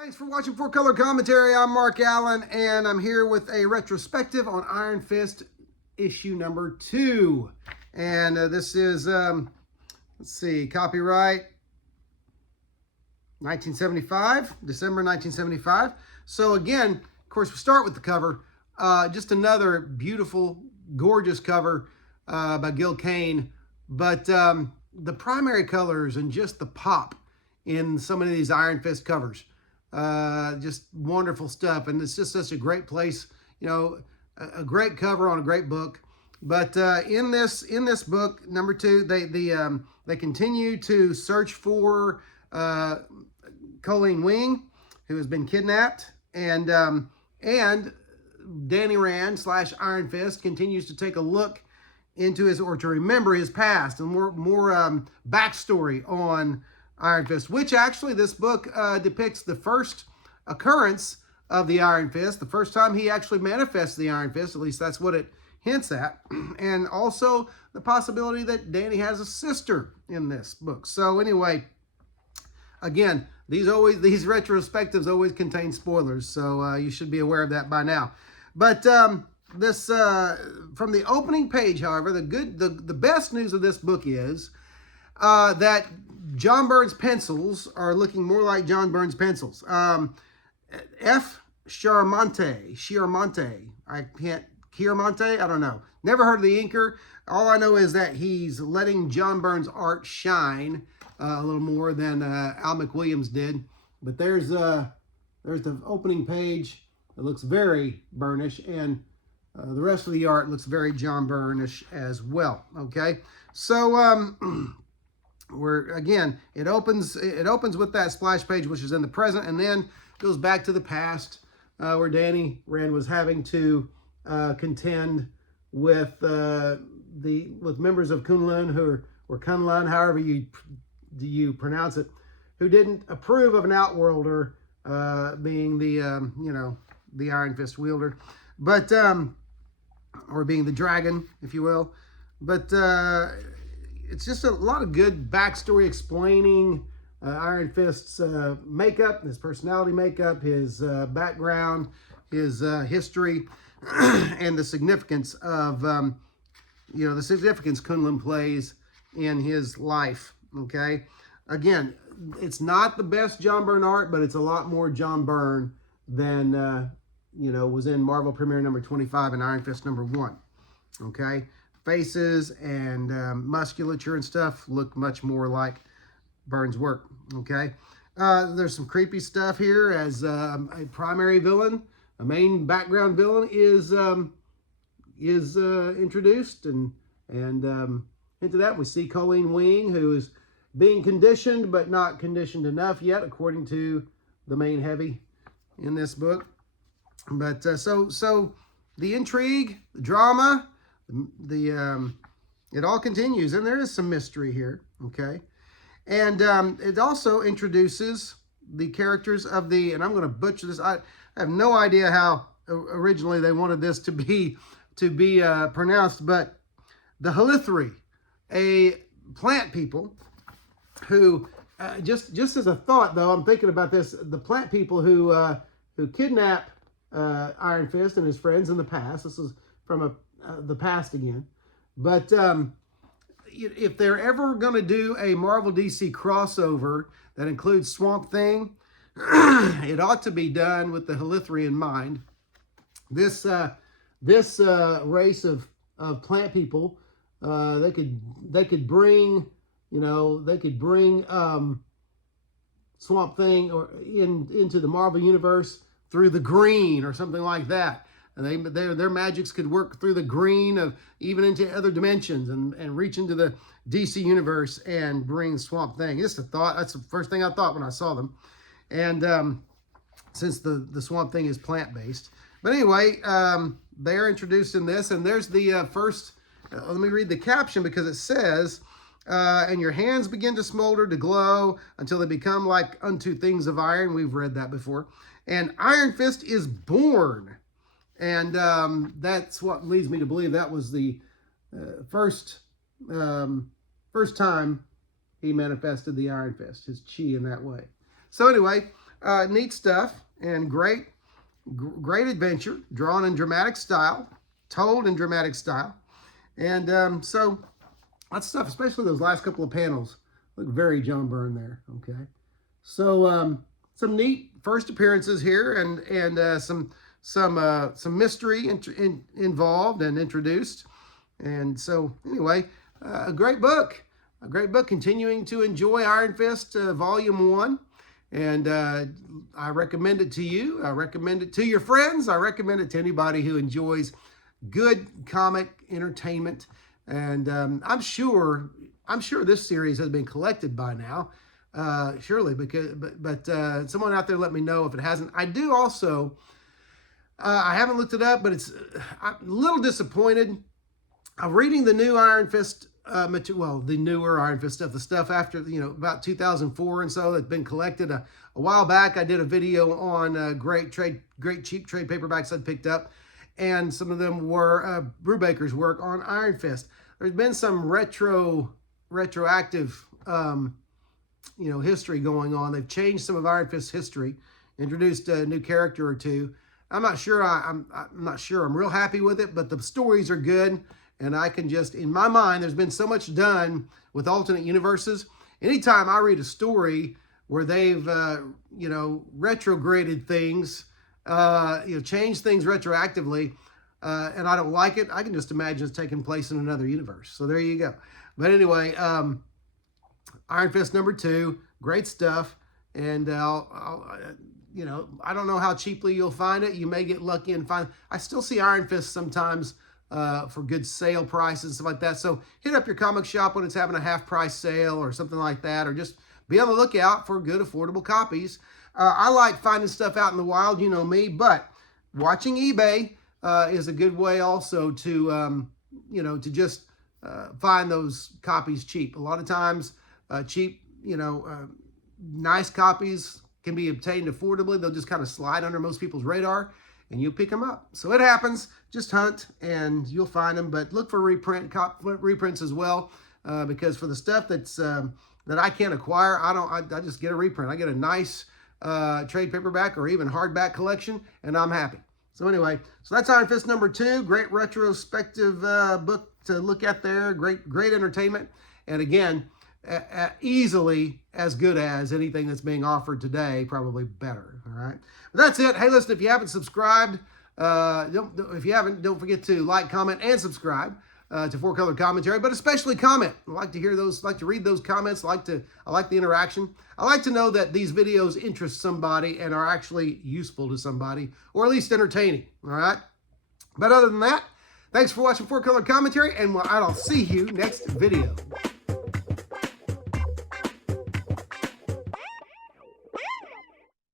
Thanks for watching Four Color Commentary. I'm Mark Allen, and I'm here with a retrospective on Iron Fist issue number 2. And this is, let's see, copyright 1975, December 1975. So again, of course, we start with the cover. Just another beautiful, gorgeous cover by Gil Kane. But the primary colors and just the pop in so many of these Iron Fist covers. Just wonderful stuff, and it's just such a great place, you know, a great cover on a great book. But in this book, number 2, they continue to search for Colleen Wing, who has been kidnapped, and Danny Rand / Iron Fist continues to take a look into his, or to remember his past, and more backstory on Iron Fist, which actually this book depicts the first occurrence of the Iron Fist, the first time he actually manifests the Iron Fist, at least that's what it hints at, and also the possibility that Danny has a sister in this book. So anyway, again, these retrospectives always contain spoilers, so you should be aware of that by now. But this from the opening page, however, the best news of this book is that John Byrne's pencils are looking more like John Byrne's pencils. F. Chiaramonte, I don't know. Never heard of the inker. All I know is that he's letting John Byrne's art shine a little more than Al McWilliams did. But there's the opening page. It looks very Byrne-ish, and the rest of the art looks very John Byrne-ish as well. Okay, so it opens with that splash page, which is in the present, and then goes back to the past, where Danny Rand was having to contend with members of Kunlun, or Kunlun, however you pronounce it, who didn't approve of an Outworlder being the Iron Fist wielder, but or being the dragon, if you will. But it's just a lot of good backstory explaining Iron Fist's makeup, his personality makeup, his background, his history, and the significance of, the significance Kunlun plays in his life, okay? Again, it's not the best John Byrne art, but it's a lot more John Byrne than, was in Marvel Premiere number 25 and Iron Fist number 1, okay? Faces and musculature and stuff look much more like Byrne's work, okay? There's some creepy stuff here as a primary villain. A main background villain is introduced, and into that we see Colleen Wing, who is being conditioned but not conditioned enough yet, according to the main heavy in this book. But so the intrigue, the drama, it all continues, and there is some mystery here, okay? And it also introduces the characters of the, and I'm going to butcher this, I have no idea how originally they wanted this to be pronounced, but the Hellithri, a plant people who, just as a thought though, I'm thinking about this, the plant people who kidnap Iron Fist and his friends in the past. This is from the past again. But if they're ever going to do a Marvel DC crossover that includes Swamp Thing, it ought to be done with the Hellithri in mind. This race of plant people, they could bring Swamp Thing into the Marvel universe through the green or something like that. And their magics could work through the green of even into other dimensions and reach into the DC universe and bring Swamp Thing. Just a thought. That's the first thing I thought when I saw them. And since the Swamp Thing is plant-based. But anyway, they're introduced in this. And there's the first, let me read the caption, because it says, and your hands begin to smolder, to glow, until they become like unto things of iron. We've read that before. And Iron Fist is born. And that's what leads me to believe that was the first time he manifested the Iron Fist, his chi in that way. So anyway, neat stuff and great adventure, drawn in dramatic style, told in dramatic style. And so that stuff, especially those last couple of panels, look very John Byrne there, okay? So some neat first appearances here, and some mystery involved and introduced. And so anyway, a great book. A great book. Continuing to enjoy Iron Fist Volume 1. And I recommend it to you. I recommend it to your friends. I recommend it to anybody who enjoys good comic entertainment. And I'm sure this series has been collected by now. Surely, but someone out there let me know if it hasn't. I do also, I haven't looked it up, but I'm a little disappointed. I'm reading the new Iron Fist well, the newer Iron Fist stuff, the stuff after, about 2004 and so, that's been collected. A while back, I did a video on great cheap trade paperbacks I'd picked up, and some of them were Brubaker's work on Iron Fist. There's been some retroactive, history going on. They've changed some of Iron Fist's history, introduced a new character or two. I'm not sure. I'm not sure. I'm real happy with it, but the stories are good. And I can just, in my mind, there's been so much done with alternate universes. Anytime I read a story where they've, retrograded things, changed things retroactively, and I don't like it, I can just imagine it's taking place in another universe. So there you go. But anyway, Iron Fist #2, great stuff. And I don't know how cheaply you'll find it. You may get lucky and find. I still see Iron Fist sometimes for good sale prices and stuff like that. So hit up your comic shop when it's having a half price sale or something like that, or just be on the lookout for good affordable copies. I like finding stuff out in the wild, you know me, but watching eBay is a good way also to, to just find those copies cheap. A lot of times cheap, nice copies can be obtained affordably. They'll just kind of slide under most people's radar, and you'll pick them up. So it happens. Just hunt and you'll find them. But look for reprints as well, because for the stuff that I can't acquire, I just get a reprint. I get a nice trade paperback or even hardback collection, and I'm happy. So anyway, so that's Iron Fist #2. Great retrospective book to look at there. Great entertainment. And again, easily as good as anything that's being offered today, probably better. All right. But that's it. Hey, listen, if you haven't subscribed, don't forget to like, comment, and subscribe to Four Color Commentary, but especially comment. I like to hear those, like to read those comments. I like the interaction. I like to know that these videos interest somebody and are actually useful to somebody, or at least entertaining. All right. But other than that, thanks for watching Four Color Commentary, and I'll see you next video.